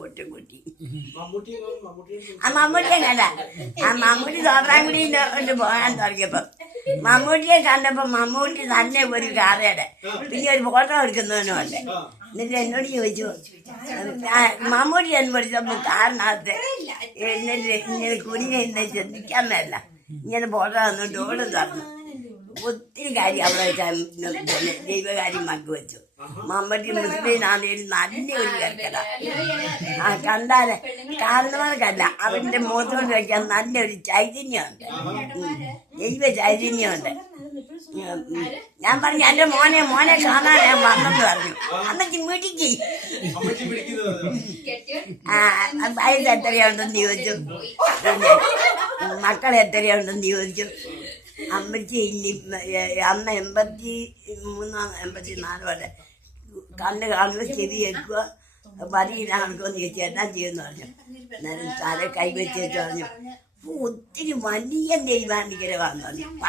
കൊച്ചുകുട്ടി ആ മമ്മൂട്ടിയല്ല ആ മമ്മൂട്ടി തോപ്രാംകുടിയിൽ പോകാൻ തുടങ്ങിയപ്പോ മമ്മൂട്ടിയെ കണ്ടപ്പോ മമ്മൂട്ടി തന്നെ ഒരു കാറയുടെ പിന്നെ ഒരു ഫോട്ടോ എടുക്കുന്നവനുണ്ട്. എന്നിട്ട് എന്നോട് ചോദിച്ചു മമ്മൂട്ടി എന്ന് പഠിച്ചപ്പോ കാറിനകത്ത് എന്നിട്ട് ഇങ്ങനെ കുനിഞ്ഞ ചിന്തിക്കാൻ മേല ഇങ്ങനെ ഫോട്ടോ തന്നിട്ട് ഓടും തന്നു. ഒത്തിരി കാര്യം അവിടെ ദൈവകാര്യം പങ്കുവെച്ചു. മമ്മൂട്ടി മുസ്ലിനാണേലും നല്ലൊരു കേൾക്കല ആ കണ്ടാല് കാരണവർക്കല്ല അവന്റെ മുഖത്തോട് വയ്ക്കാൻ നല്ലൊരു ചൈതന്യമുണ്ട്, ദൈവ ചൈതന്യമുണ്ട്. ഞാൻ പറഞ്ഞു എന്റെ മോനെ കാണാൻ ഞാൻ വന്നെന്ന് പറഞ്ഞു. അമ്മച്ചി മിടിക്ക് വയസ്സ് എത്രയുണ്ടെന്ന് ചോദിച്ചു, പിന്നെ മക്കളെ എത്രയുണ്ടെന്ന് ചോദിച്ചു. അമ്മച്ചി അന്ന് 83 84 വരെ കണ്ണ് കാണുക, ചെവി കേൾക്കുക, വരിയില്ല നടക്കുമെന്ന് ചോദിച്ചു. എന്നാ ചെയ്യുമെന്ന് പറഞ്ഞു. എന്നാലും തല കൈവച്ചു പറഞ്ഞു ഒത്തിരി വലിയ ദൈവാനുഗ്രഹമാണെന്ന് പറഞ്ഞു.